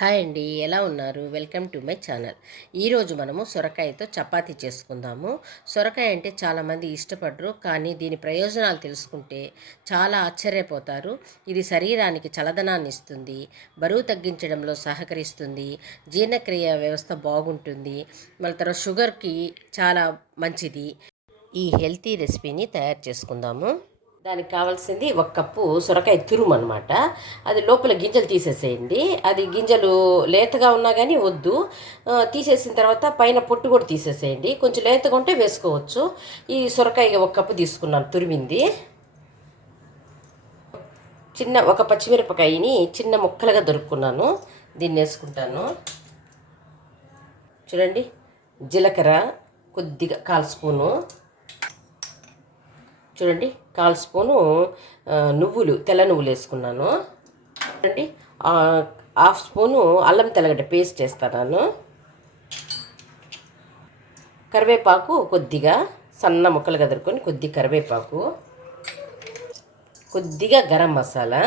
Hi అండి ఎలా ఉన్నారు? Welcome to my channel. ఈరోజు మనము సొరకాయతో చపాతీ చేసుకుందాము. సొరకాయ అంటే చాలామంది ఇష్టపడరు కానీ దీని ప్రయోజనాలు తెలుసుకుంటే చాలా ఆశ్చర్యపోతారు. ఇది శరీరానికి చలదనాన్ని ఇస్తుంది బరువు తగ్గించడంలో సహకరిస్తుంది జీర్ణక్రియ వ్యవస్థ బాగుంటుంది మళ్ళీ తర్వాత షుగర్కి చాలా మంచిది. ఈ హెల్తీ రెసిపీని తయారు చేసుకుందాము. దానికి కావాల్సింది ఒక కప్పు సొరకాయ తురుము అనమాట అది లోపల గింజలు తీసేసేయండి. అది గింజలు లేతగా ఉన్నా కానీ వద్దు. తీసేసిన తర్వాత పైన పొట్టు కూడా తీసేసేయండి. కొంచెం లేతగా ఉంటే వేసుకోవచ్చు. ఈ సొరకాయ ఒక కప్పు తీసుకున్నాను తురిమింది. చిన్న ఒక పచ్చిమిరపకాయని చిన్న ముక్కలుగా దొరుకున్నాను. దీన్ని వేసుకుంటాను. చూడండి జీలకర్ర కొద్దిగా కాల్ స్పూను. చూడండి కాల్ స్పూను నువ్వులు తెల్ల నువ్వులు వేసుకున్నాను. అండి హాఫ్ స్పూను అల్లం తెల్లగడ్డ పేస్ట్ వేస్తాను కరివేపాకు కొద్దిగా సన్న ముక్కలు కదురుకొని కొద్ది కరివేపాకు. కొద్దిగా గరం మసాలా.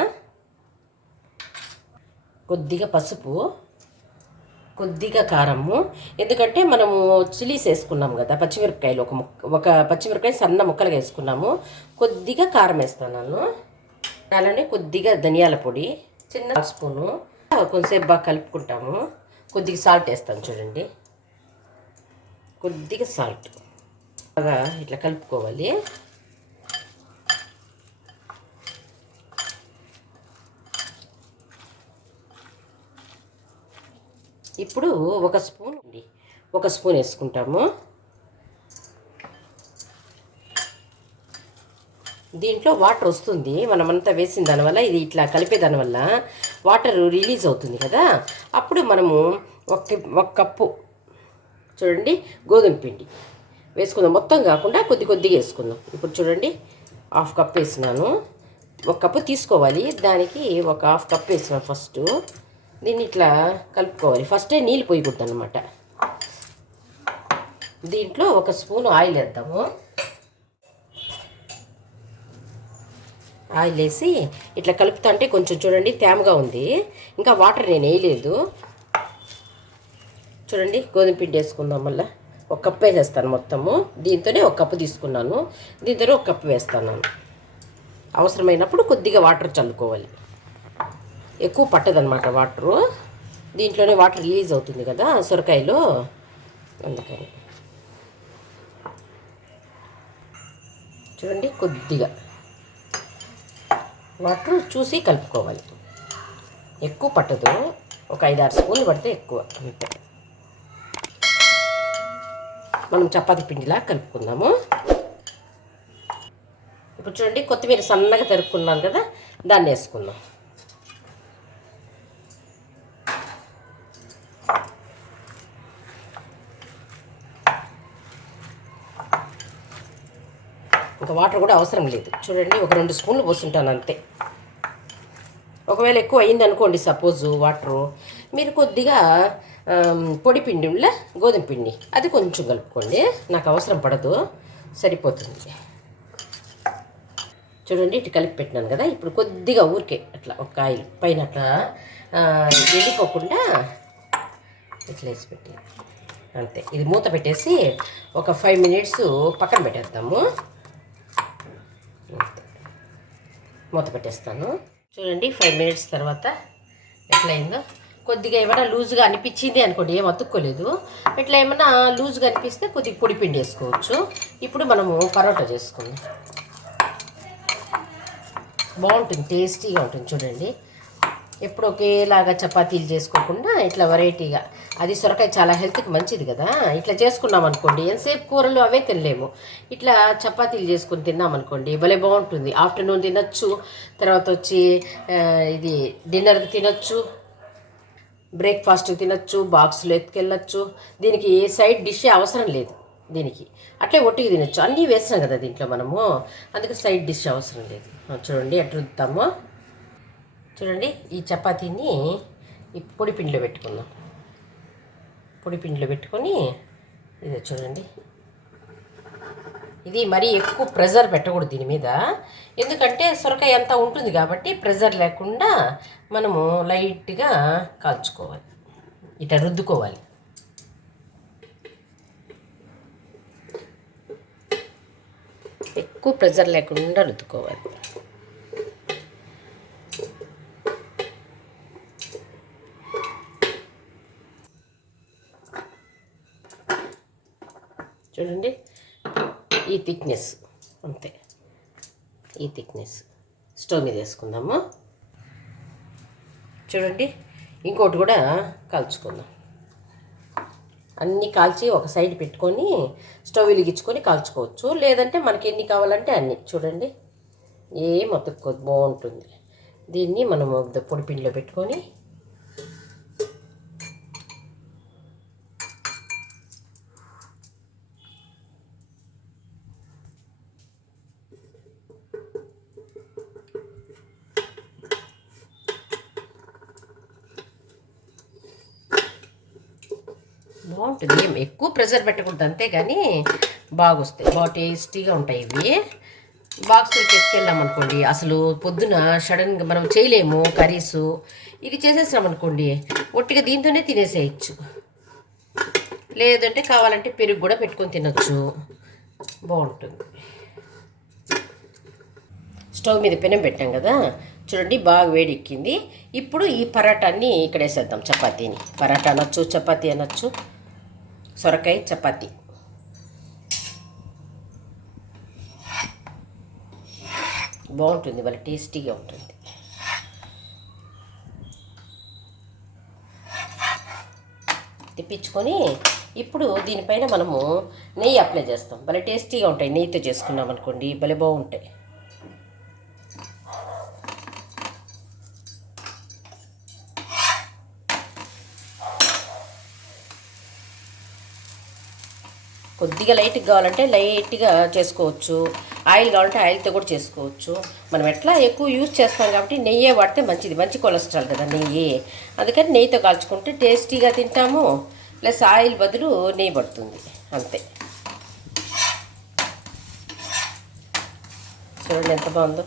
కొద్దిగా పసుపు. కొద్దిగా కారము. ఎందుకంటే మనము చిల్లీస్ వేసుకున్నాము కదా పచ్చిమిరపకాయలు ఒక ముక్క ఒక పచ్చిమిరపకాయ సన్న ముక్కలుగా వేసుకున్నాము. కొద్దిగా కారం వేస్తున్నాను అలానే కొద్దిగా ధనియాల పొడి చిన్న స్పూను. కొంచెంసేపు బాగా కలుపుకుంటాము. కొద్దిగా సాల్ట్ వేస్తాను చూడండి. కొద్దిగా సాల్ట్. బాగా ఇట్లా కలుపుకోవాలి. ఇప్పుడు ఒక స్పూన్ అండి. ఒక స్పూన్ వేసుకుంటాము. దీంట్లో వాటర్ వస్తుంది. మనమంతా వేసిన దానివల్ల ఇది ఇట్లా కలిపే దానివల్ల వాటర్ రిలీజ్ అవుతుంది కదా. అప్పుడు మనము ఒక ఒక కప్పు చూడండి గోధుమ పిండి వేసుకుందాం. మొత్తం కాకుండా కొద్ది కొద్దిగా వేసుకుందాం. ఇప్పుడు చూడండి హాఫ్ కప్ వేసినాను. ఒక కప్పు తీసుకోవాలి. దానికి ఒక హాఫ్ కప్ వేసినాను ఫస్ట్. దీన్ని ఇట్లా కలుపుకోవాలి. ఫస్టే నీళ్ళు పోయకూడదు అనమాట దీంట్లో ఒక స్పూన్ ఆయిల్ వేద్దాము. ఆయిల్ వేసి ఇట్లా కలుపుతా అంటే కొంచెం చూడండి తేమగా ఉంది. ఇంకా వాటర్ నేను వేయలేదు. చూడండి గోధుమ పిండి వేసుకుందాం మళ్ళీ. ఒక కప్పు వేసేస్తాను మొత్తము. దీంతోనే ఒక కప్పు తీసుకున్నాను. దీంతోనే ఒక కప్పు వేస్తాను. అవసరమైనప్పుడు కొద్దిగా వాటర్ చల్లుకోవాలి. ఎక్కువ పట్టదనమాట వాటరు. దీంట్లోనే వాటర్ రిలీజ్ అవుతుంది కదా సొరకాయలో. అందుకని. చూడండి కొద్దిగా. వాటర్ చూసి కలుపుకోవాలి. ఎక్కువ పట్టదు. ఒక ఐదు ఆరు స్పూన్లు పడితే ఎక్కువ. అంతే. మనం చపాతి పిండిలా కలుపుకుందాము. ఇప్పుడు చూడండి కొత్తిమీర సన్నగా తరుక్కున్నాను కదా దాన్ని వేసుకుందాం. వాటర్ కూడా అవసరం లేదు. చూడండి ఒక రెండు స్పూన్లు పోసుంటాను అంతే. ఒకవేళ ఎక్కువ అయింది అనుకోండి సపోజు వాటరు. మీరు కొద్దిగా పొడి పిండి గోధుమ పిండి. అది కొంచెం కలుపుకోండి. నాకు అవసరం పడదు. సరిపోతుంది. చూడండి ఇటు కలిపి పెట్టినాను కదా. ఇప్పుడు కొద్దిగా ఊరికే అట్లా ఒక ఆయిల్ పైన అట్లా వెళ్ళిపోకుండా ఇట్లా వేసి పెట్టి అంతే. ఇది మూత పెట్టేసి ఒక ఫైవ్ మినిట్స్ పక్కన పెట్టేద్దాము అంతే. మూత పెట్టేస్తాను. చూడండి ఫైవ్ మినిట్స్ తర్వాత ఎట్లయిందో. కొద్దిగా ఏమైనా లూజ్గా అనిపించింది అనుకోండి ఏం అతుక్కోలేదు. ఇట్లా ఏమైనా లూజ్గా అనిపిస్తే కొద్దిగా పొడి పిండి వేసుకోవచ్చు. ఇప్పుడు మనము పరోటా చేసుకుందాం. బాగుంటుంది టేస్టీగా ఉంటుంది చూడండి. ఎప్పుడు ఒకేలాగా చపాతీలు చేసుకోకుండా ఇట్లా వెరైటీగా అది సొరకాయ చాలా హెల్త్కి మంచిది కదా. ఇట్లా చేసుకున్నాం అనుకోండి ఎంతసేపు కూరలు అవే తినలేము. ఇట్లా చపాతీలు చేసుకుని తిన్నాం అనుకోండి భలే బాగుంటుంది. ఆఫ్టర్నూన్ తినొచ్చు తర్వాత వచ్చి ఇది డిన్నర్కి తినొచ్చు బ్రేక్ఫాస్ట్ తినొచ్చు బాక్స్లో ఎత్తుకెళ్ళచ్చు. దీనికి ఏ సైడ్ డిష్ అవసరం లేదు దీనికి. అట్లే ఒట్టిగా తినొచ్చు. అన్నీ వేసినాం కదా దీంట్లో మనము. అందుకే సైడ్ డిష్ అవసరం లేదు. చూడండి ఎట్లా రుద్దుతామో చూడండి ఈ చపాతీని ఈ పొడి పిండిలో పెట్టుకుందాం. పొడి పిండిలో పెట్టుకొని ఇది చూడండి. ఇది మరీ ఎక్కువ ప్రెజర్ పెట్టకూడదు దీని మీద. ఎందుకంటే సొరకాయ అంతా ఉంటుంది కాబట్టి ప్రెజర్ లేకుండా మనము లైట్గా కాల్చుకోవాలి. ఇట్లా రుద్దుకోవాలి. ఎక్కువ ప్రెజర్ లేకుండా రుద్దుకోవాలి. చూడండి. ఈ థిక్నెస్ అంతే. ఈ థిక్నెస్. స్టవ్ మీద వేసుకుందాము. చూడండి ఇంకోటి కూడా కాల్చుకుందాం. అన్నీ కాల్చి ఒక సైడ్ పెట్టుకొని స్టవ్ వెలిగించుకొని కాల్చుకోవచ్చు. లేదంటే మనకి ఎన్ని కావాలంటే అన్ని. చూడండి ఏం మొత్తం బాగుంటుంది. దీన్ని మనం పొడిపిండిలో పెట్టుకొని బాగుంటుంది ఏం ఎక్కువ ప్రెషర్ పెట్టకూడదు అంతేగాని బాగొస్తాయి. బాగా టేస్టీగా ఉంటాయి ఇవి. బాక్సులకి ఎత్తుకెళ్ళాం అనుకోండి. అసలు పొద్దున సడన్గా మనం చేయలేము కర్రీసు. ఇది చేసేసాం అనుకోండి ఒట్టిగా దీంతోనే తినేసేయచ్చు. లేదంటే కావాలంటే పెరుగు కూడా పెట్టుకొని తినచ్చు. బాగుంటుంది. స్టవ్ మీద పెనం పెట్టాం కదా చూడండి బాగా వేడెక్కింది. ఇప్పుడు ఈ పరాటాన్ని ఇక్కడ వేసేద్దాం చపాతీని. పరాటా అనొచ్చు చపాతీ అనొచ్చు. సొరకాయ చపాతి. బాగుంటుంది వాళ్ళ టేస్టీగా ఉంటుంది. తిప్పించుకొని ఇప్పుడు దీనిపైన మనము నెయ్యి అప్లై చేస్తాం. భలే టేస్టీగా ఉంటాయి. నెయ్యితో చేసుకున్నాం అనుకోండి భలే బాగుంటాయి. కొద్దిగా లైట్గా కావాలంటే లైట్గా చేసుకోవచ్చు. ఆయిల్ కావాలంటే ఆయిల్తో కూడా చేసుకోవచ్చు. మనం ఎట్లా ఎక్కువ యూజ్ చేస్తాం కాబట్టి నెయ్యే వాడితే మంచిది. మంచి కొలెస్ట్రాల్ కదా నెయ్యి. అందుకని నెయ్యితో కాల్చుకుంటే టేస్టీగా తింటాము. ప్లస్ ఆయిల్ బదులు నెయ్యి పడుతుంది. అంతే. చూడండి ఎంత బాగుందో.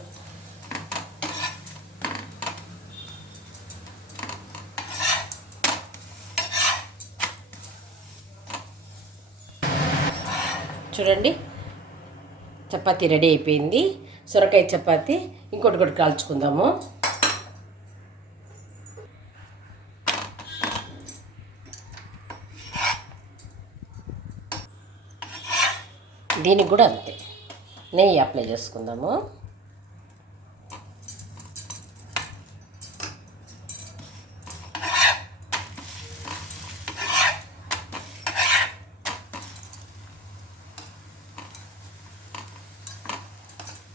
చూడండి. చపాతీ రెడీ అయిపోయింది. సొరకాయ చపాతీ ఇంకోటి కూడా కాల్చుకుందాము. దీనికి కూడా అంతే. నెయ్యి అప్లై చేసుకుందాము.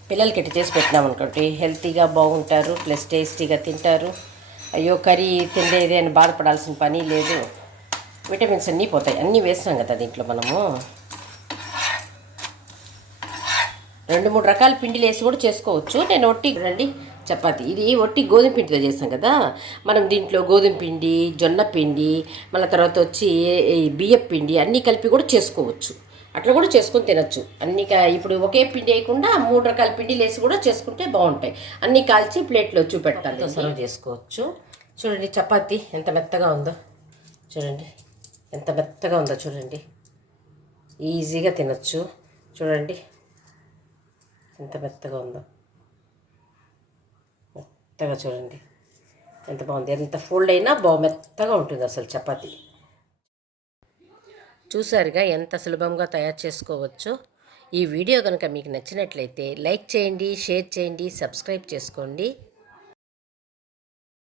పిల్లలకి ఇట్లా చేసి పెట్టినాం అనుకోండి. హెల్తీగా బాగుంటారు ప్లస్ టేస్టీగా తింటారు. అయ్యో కర్రీ తిండేది అని బాధపడాల్సిన పని లేదు. విటమిన్స్ అన్నీ పోతాయి. అన్నీ వేస్తాం కదా దీంట్లో మనము. రెండు మూడు రకాల పిండిలు వేసి కూడా చేసుకోవచ్చు. నేను ఒట్టి రండి చపాతి. ఇది ఒట్టి గోధుమ పిండితో చేస్తాం కదా. మనం దీంట్లో గోధుమ పిండి జొన్న పిండి మళ్ళీ తర్వాత వచ్చి బియ్యం పిండి అన్నీ కలిపి కూడా చేసుకోవచ్చు. అట్లా కూడా చేసుకొని తినచ్చు. అన్ని ఇప్పుడు ఒకే పిండి వేయకుండా మూడు రకాల పిండిలు వేసి కూడా చేసుకుంటే బాగుంటాయి. అన్నీ కాల్చి ప్లేట్లో చూపెట్టాలి సర్వ్ చేసుకోవచ్చు. చూడండి చపాతి ఎంత మెత్తగా ఉందో. చూడండి. ఎంత మెత్తగా ఉందో చూడండి. ఈజీగా తినచ్చు. చూడండి. ఎంత మెత్తగా ఉందో. మెత్తగా చూడండి. ఎంత బాగుంది. ఎంత ఫోల్డ్ అయినా బాగా మెత్తగా ఉంటుంది అసలు చపాతీ. చూసారుగా ఎంత సులభంగా తయారు చేసుకోవచ్చో. ఈ వీడియో కనుక మీకు నచ్చినట్లయితే లైక్ చేయండి షేర్ చేయండి సబ్స్క్రైబ్ చేసుకోండి.